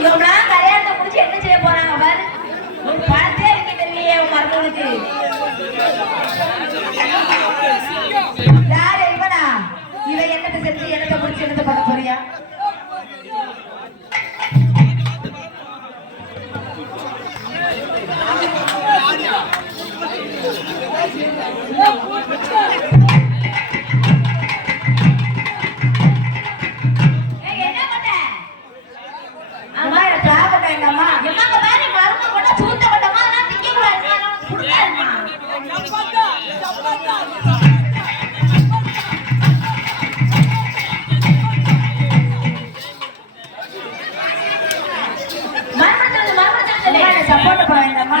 இவங்களா கல்யாணத்தை முடிச்சு என்ன செய்ய போறாங்க பாரு? பணத்தே வைக்க தெரியலையே உன் மருமகனுக்கு யாரு இவனா? இவன் என்னத்தை செஞ்சு என்னத்தை முடிச்சு பண்ண போறியா? சப்போட்டா பழம் வேண்டாமா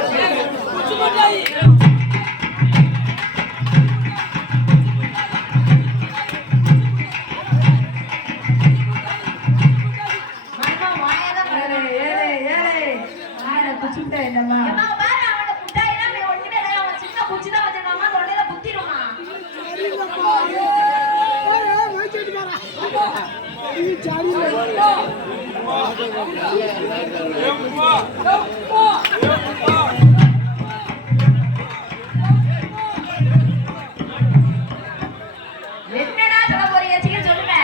குச்சிக்கிட்டா என்னம்மா? என்னடா சொல்ல போறீங்க? சொல்லுங்க.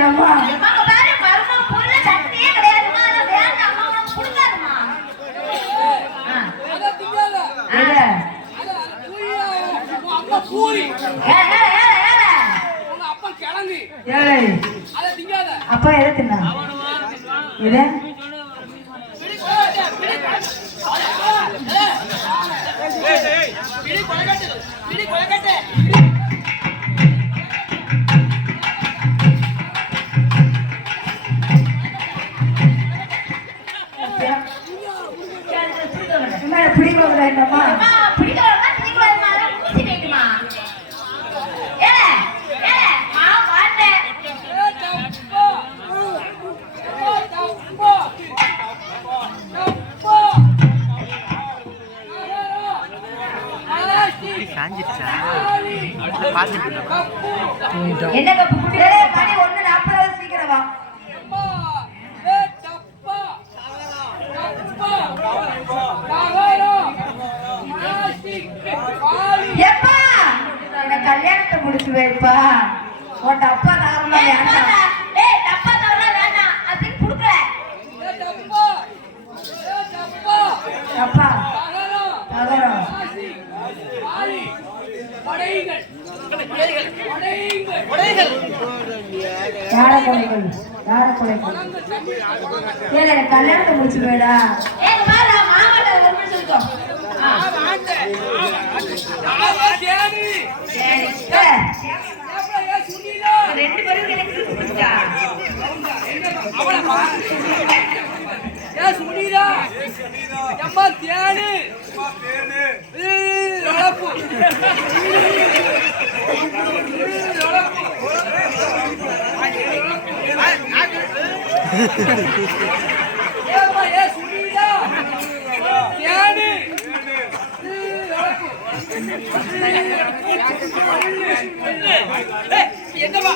வேண்டாமா அப்பா எதை தின்னா என்ன கப்பு மணி ஒன்னு கல்யாணத்தை முடிச்சு வைப்பா உன் அப்பா அப்பா கல்யாணத்தை முடிச்சு போயிடா ரெண்டு பேரும் தேனு இழப்பு என்னவா